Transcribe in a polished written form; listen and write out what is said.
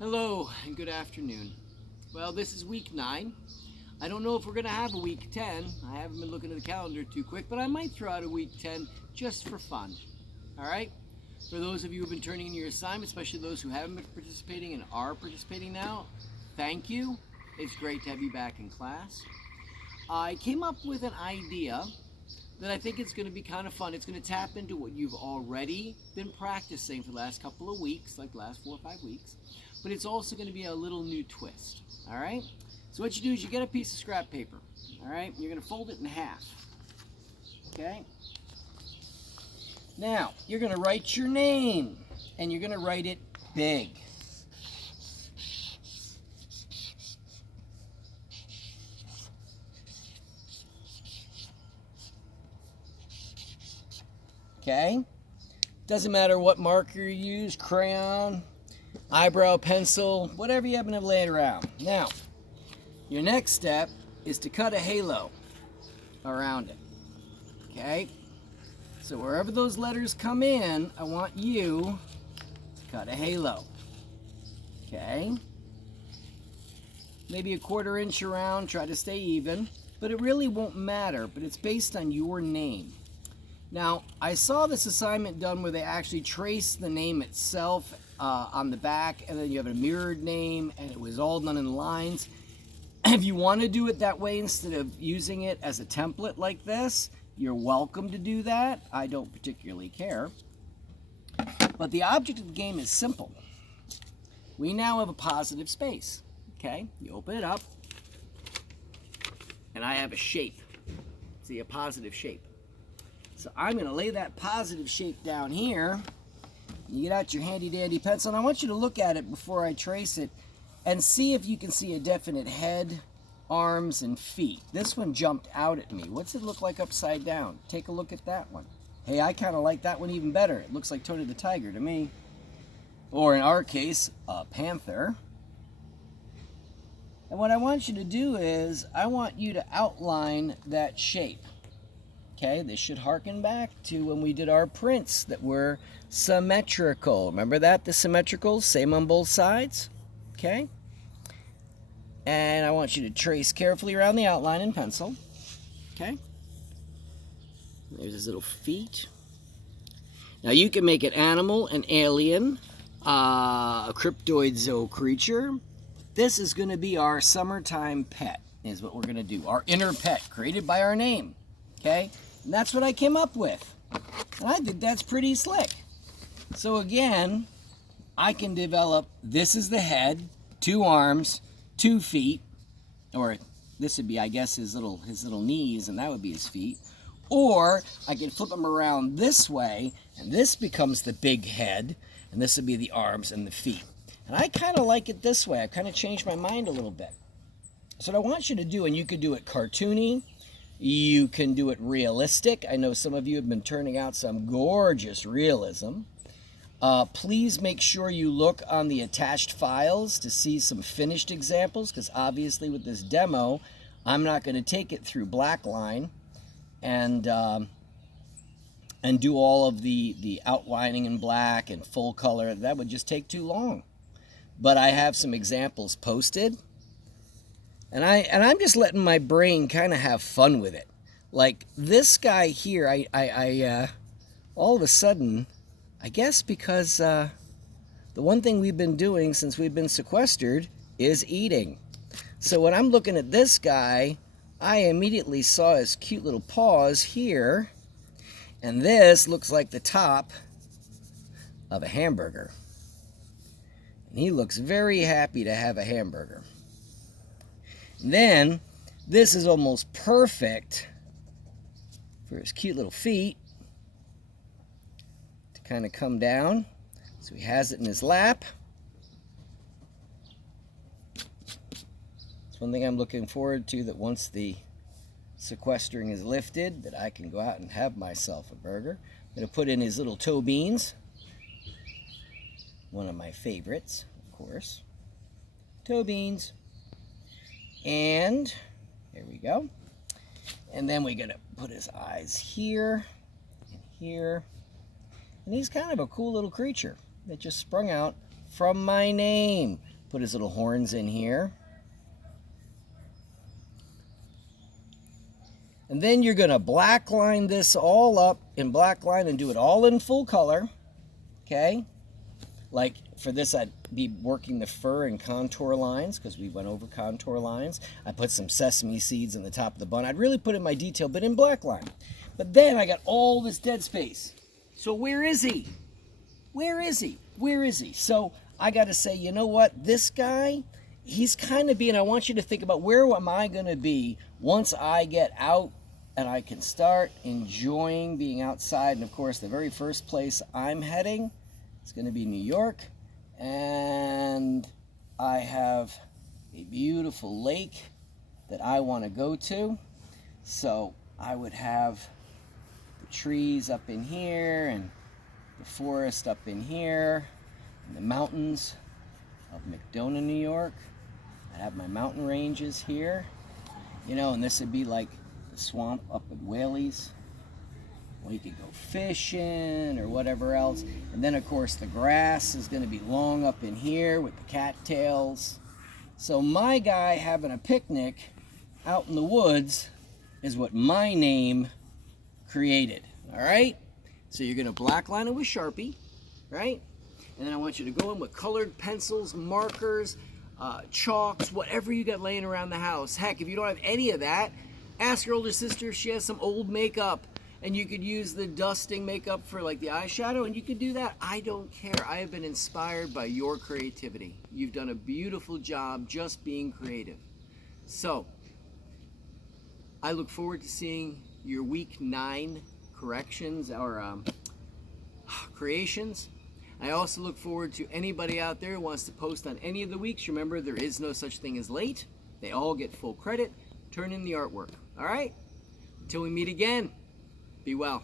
Hello and good afternoon. Well, this is week 9. I don't know if we're going to have a week 10. I haven't been looking at the calendar too quick, but I might throw out a week 10 just for fun. All right? For those of you who have been turning in your assignment, especially those who haven't been participating and are participating now, thank you. It's great to have you back in class. I came up with an idea that I think is going to be kind of fun. It's going to tap into what you've already been practicing for the last couple of weeks, like the last 4 or 5 weeks, but it's also going to be a little new twist, all right? So what you do is you get a piece of scrap paper, all right? You're going to fold it in half, okay? Now, you're going to write your name, and you're going to write it big. Okay? Doesn't matter what marker you use, crayon, eyebrow pencil, whatever you happen to have laying around. Now, your next step is to cut a halo around it. Okay? So wherever those letters come in, I want you to cut a halo. Okay? Maybe a 1/4 inch around, try to stay even, but it really won't matter, but it's based on your name. Now, I saw this assignment done where they actually traced the name itself on the back, and then you have a mirrored name, and it was all done in lines. If you want to do it that way instead of using it as a template like this, you're welcome to do that. I don't particularly care. But the object of the game is simple. We now have a positive space. Okay? You open it up, and I have a shape. See, a positive shape. So I'm going to lay that positive shape down here. You get out your handy dandy pencil, and I want you to look at it before I trace it and see if you can see a definite head, arms, and feet. This one jumped out at me. What's it look like upside down? Take a look at that one. Hey, I kind of like that one even better. It looks like Tony the Tiger to me. Or in our case, a panther. And what I want you to do is I want you to outline that shape. Okay, this should harken back to when we did our prints that were symmetrical. Remember that? The symmetrical, same on both sides. Okay? And I want you to trace carefully around the outline in pencil. Okay? There's his little feet. Now you can make an animal, an alien, a cryptoid zoo creature. This is going to be our summertime pet, is what we're going to do. Our inner pet, created by our name. Okay? And that's what I came up with. And I think that's pretty slick. So again, I can develop, this is the head, 2 arms, 2 feet, or this would be, I guess, his little knees, and that would be his feet. Or I can flip them around this way, and this becomes the big head, and this would be the arms and the feet. And I kind of like it this way. I've kind of changed my mind a little bit. So what I want you to do, and you could do it cartoony, you can do it realistic. I know some of you have been turning out some gorgeous realism. Please make sure you look on the attached files to see some finished examples, because obviously with this demo, I'm not going to take it through Blackline and do all of the outlining in black and full color. That would just take too long. But I have some examples posted. And I'm just letting my brain kind of have fun with it. Like this guy here, I all of a sudden, I guess because the one thing we've been doing since we've been sequestered is eating. So when I'm looking at this guy, I immediately saw his cute little paws here. And this looks like the top of a hamburger. And he looks very happy to have a hamburger. Then, this is almost perfect for his cute little feet to kind of come down. So he has it in his lap. It's one thing I'm looking forward to, that once the sequestering is lifted, that I can go out and have myself a burger. I'm going to put in his little toe beans. One of my favorites, of course. Toe beans. And here we go. And then we're going to put his eyes here and here. And he's kind of a cool little creature that just sprung out from my name. Put his little horns in here. And then you're going to black line this all up in black line and do it all in full color. Okay? Like for this, I'd be working the fur and contour lines because we went over contour lines. I put some sesame seeds in the top of the bun. I'd really put in my detail, but in black line. But then I got all this dead space. So where is he? Where is he? Where is he? So I got to say, you know what? This guy, he's kind of being, I want you to think about where am I going to be once I get out and I can start enjoying being outside. And of course, the very first place I'm heading, it's going to be New York. And I have a beautiful lake that I want to go to. So I would have the trees up in here and the forest up in here and the mountains of McDonough, New York. I have my mountain ranges here, you know, and this would be like the swamp up at Whaley's. Well, you could go fishing or whatever else. And then, of course, the grass is going to be long up in here with the cattails. So my guy having a picnic out in the woods is what my name created. All right? So you're going to black line it with Sharpie, right? And then I want you to go in with colored pencils, markers, chalks, whatever you got laying around the house. Heck, if you don't have any of that, ask your older sister if she has some old makeup. And you could use the dusting makeup for like the eyeshadow, and you could do that. I don't care. I have been inspired by your creativity. You've done a beautiful job just being creative. So, I look forward to seeing your week 9 corrections or creations. I also look forward to anybody out there who wants to post on any of the weeks. Remember, there is no such thing as late. They all get full credit. Turn in the artwork. All right? Until we meet again. Be well.